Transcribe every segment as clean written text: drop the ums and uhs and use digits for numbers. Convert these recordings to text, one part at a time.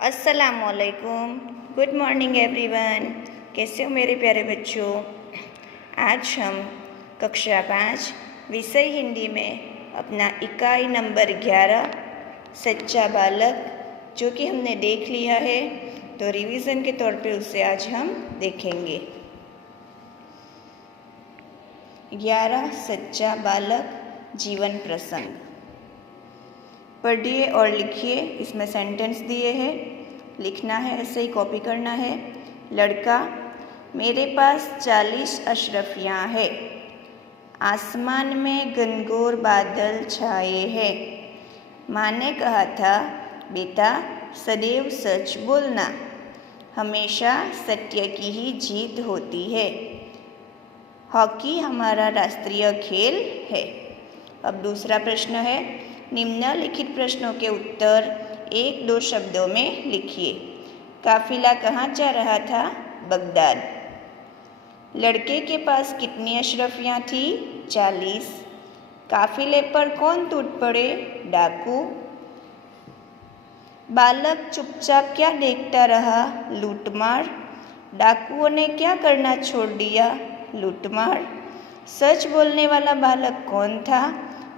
अस्सलामुअलैकुम। Good morning everyone. कैसे हो मेरे प्यारे बच्चों। आज हम कक्षा 5 विषय हिंदी में अपना इकाई नंबर 11 सच्चा बालक जो कि हमने देख लिया है, तो रिवीजन के तौर पे उसे आज हम देखेंगे। 11 सच्चा बालक जीवन प्रसंग। पढ़िए और लिखिए। इसमें सेंटेंस दिए हैं, लिखना है, ऐसे ही कॉपी करना है। लड़का, मेरे पास 40 अशरफियाँ हैं। आसमान में घनघोर बादल छाए हैं। माँ ने कहा था, बेटा सदैव सच बोलना, हमेशा सत्य की ही जीत होती है। हॉकी हमारा राष्ट्रीय खेल है। अब दूसरा प्रश्न है, निम्नलिखित प्रश्नों के उत्तर 1-2 शब्दों में लिखिए। काफिला कहाँ जा रहा था? बगदाद। लड़के के पास कितनी अशरफियाँ थी? 40। काफिले पर कौन टूट पड़े? डाकू। बालक चुपचाप क्या देखता रहा? लूटमार। डाकुओं ने क्या करना छोड़ दिया? लूटमार। सच बोलने वाला बालक कौन था?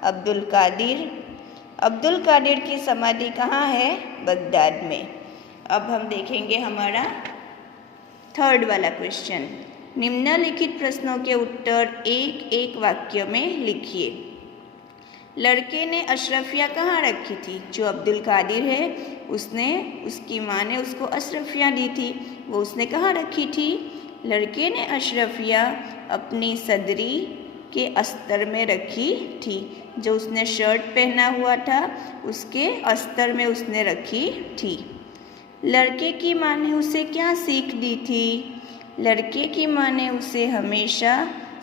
अब्दुल कादिर। अब्दुल कादिर की समाधि कहाँ है? बगदाद में। अब हम देखेंगे हमारा 3rd वाला क्वेश्चन। निम्नलिखित प्रश्नों के उत्तर एक वाक्य में लिखिए। लड़के ने अशरफियाँ कहाँ रखी थी? जो अब्दुल कादिर है उसकी माँ ने उसको अशरफियाँ दी थी, वो उसने कहाँ रखी थी? लड़के ने अशरफियाँ अपनी सदरी के अस्तर में रखी थी। जो उसने शर्ट पहना हुआ था उसके अस्तर में उसने रखी थी। लड़के की माँ ने उसे क्या सीख दी थी? लड़के की माँ ने उसे हमेशा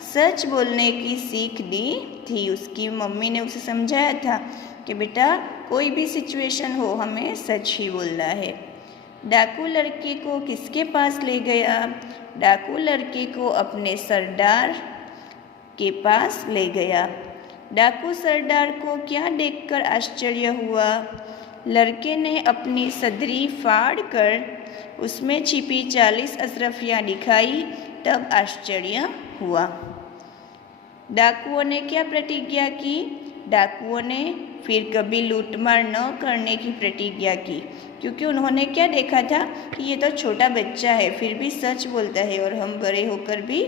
सच बोलने की सीख दी थी। उसकी मम्मी ने उसे समझाया था कि बेटा कोई भी सिचुएशन हो हमें सच ही बोलना है। डाकू लड़के को किसके पास ले गया? डाकू लड़के को अपने सरदार के पास ले गया। डाकू सरदार को क्या देखकर आश्चर्य हुआ? लड़के ने अपनी सदरी फाड़ कर उसमें छिपी 40 अशरफियाँ दिखाई, तब आश्चर्य हुआ। डाकुओं ने क्या प्रतिज्ञा की? डाकुओं ने फिर कभी लूटमार न करने की प्रतिज्ञा की, क्योंकि उन्होंने क्या देखा था कि ये तो छोटा बच्चा है फिर भी सच बोलता है और हम बड़े होकर भी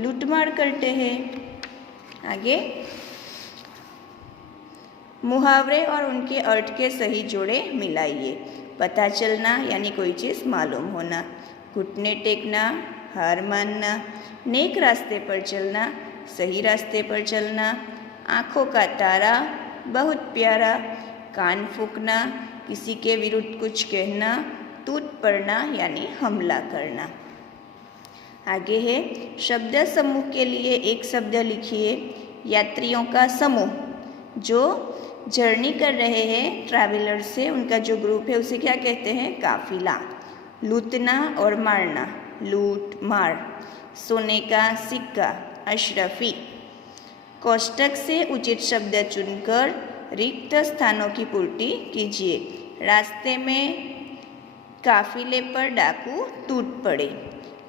लूटमार करते हैं। आगे, मुहावरे और उनके अर्थ के सही जोड़े मिलाइए। पता चलना यानी कोई चीज़ मालूम होना, घुटने टेकना, हार मानना, नेक रास्ते पर चलना, सही रास्ते पर चलना, आँखों का तारा, बहुत प्यारा, कान फूंकना, किसी के विरुद्ध कुछ कहना, टूट पड़ना यानी हमला करना। आगे है, शब्द समूह के लिए एक शब्द लिखिए। यात्रियों का समूह, जो जर्नी कर रहे हैं ट्रैवलर से, उनका जो ग्रुप है उसे क्या कहते हैं? काफिला। लूटना और मारना, लूट मार। सोने का सिक्का, अशरफी। कोष्टक से उचित शब्द चुनकर रिक्त स्थानों की पूर्ति कीजिए। रास्ते में काफिले पर डाकू टूट पड़े।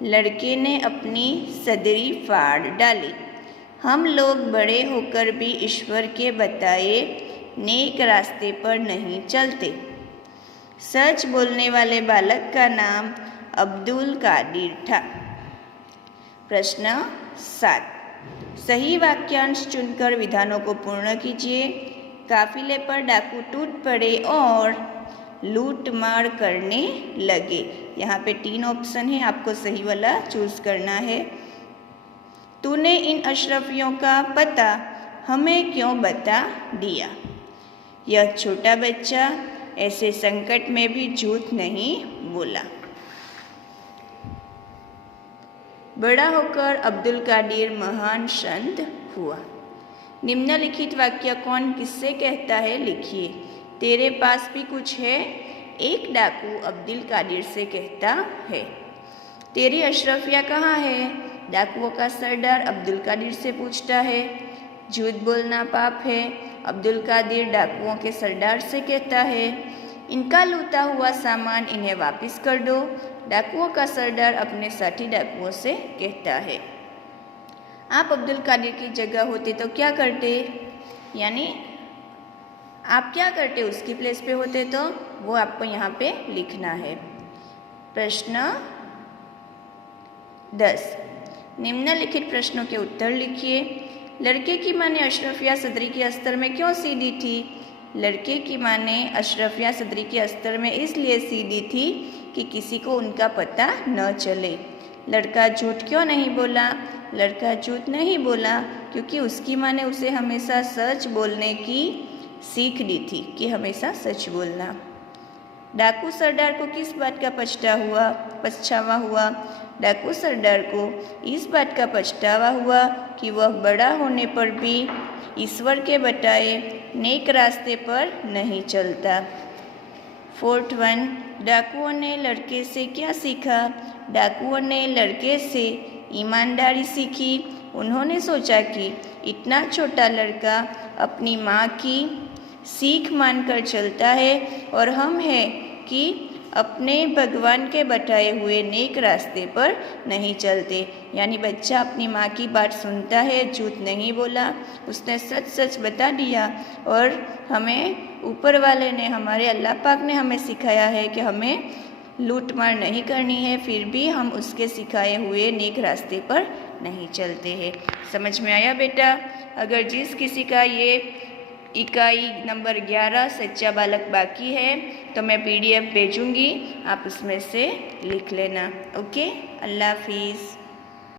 लड़के ने अपनी सदरी फाड़ डाली। हम लोग बड़े होकर भी ईश्वर के बताए नेक रास्ते पर नहीं चलते। सच बोलने वाले बालक का नाम अब्दुल कादिर था। प्रश्न 7, सही वाक्यांश चुनकर विधानों को पूर्ण कीजिए। काफिले पर डाकू टूट पड़े और लूट मार करने लगे। यहाँ पे 3 ऑप्शन है, आपको सही वाला चूज करना है। तूने इन अशरफियों का पता हमें क्यों बता दिया? यह छोटा बच्चा ऐसे संकट में भी झूठ नहीं बोला। बड़ा होकर अब्दुल कादिर महान संत हुआ। निम्नलिखित वाक्य कौन किससे कहता है? लिखिए। तेरे पास भी कुछ है? एक डाकू अब्दुल कादिर से कहता है। तेरी अशरफियाँ कहाँ है? डाकुओं का सरदार अब्दुल कादिर से पूछता है। झूठ बोलना पाप है, अब्दुल कादिर डाकुओं के सरदार से कहता है। इनका लूटा हुआ सामान इन्हें वापस कर दो, डाकुओं का सरदार अपने साथी डाकुओं से कहता है। आप अब्दुल कादिर की जगह होते तो क्या करते, यानी आप क्या करते उसकी प्लेस पे होते, तो वो आपको यहाँ पे लिखना है। प्रश्न 10, निम्नलिखित प्रश्नों के उत्तर लिखिए। लड़के की माँ ने अशरफिया सदरी की अस्तर में क्यों सी दी थी? लड़के की माँ ने अशरफिया सदरी की अस्तर में इसलिए सी दी थी कि किसी को उनका पता न चले। लड़का झूठ क्यों नहीं बोला? लड़का झूठ नहीं बोला क्योंकि उसकी माँ ने उसे हमेशा सच बोलने की सीख दी थी कि हमेशा सच बोलना। डाकू सरदार को किस बात का पछतावा हुआ? डाकू सरदार को इस बात का पछतावा हुआ कि वह बड़ा होने पर भी ईश्वर के बताए नेक रास्ते पर नहीं चलता। 4th 1, डाकुओं ने लड़के से क्या सीखा? डाकुओं ने लड़के से ईमानदारी सीखी। उन्होंने सोचा कि इतना छोटा लड़का अपनी माँ की सीख मानकर चलता है और हम हैं कि अपने भगवान के बताए हुए नेक रास्ते पर नहीं चलते। यानी बच्चा अपनी माँ की बात सुनता है, झूठ नहीं बोला, उसने सच सच बता दिया। और हमें ऊपर वाले ने, हमारे अल्लाह पाक ने हमें सिखाया है कि हमें लूट मार नहीं करनी है, फिर भी हम उसके सिखाए हुए नेक रास्ते पर नहीं चलते हैं। समझ में आया बेटा? अगर जिस किसी का ये इकाई नंबर 11 सच्चा बालक बाकी है तो मैं PDF भेजूँगी, आप उसमें से लिख लेना। ओके, अल्लाह हाफिज़।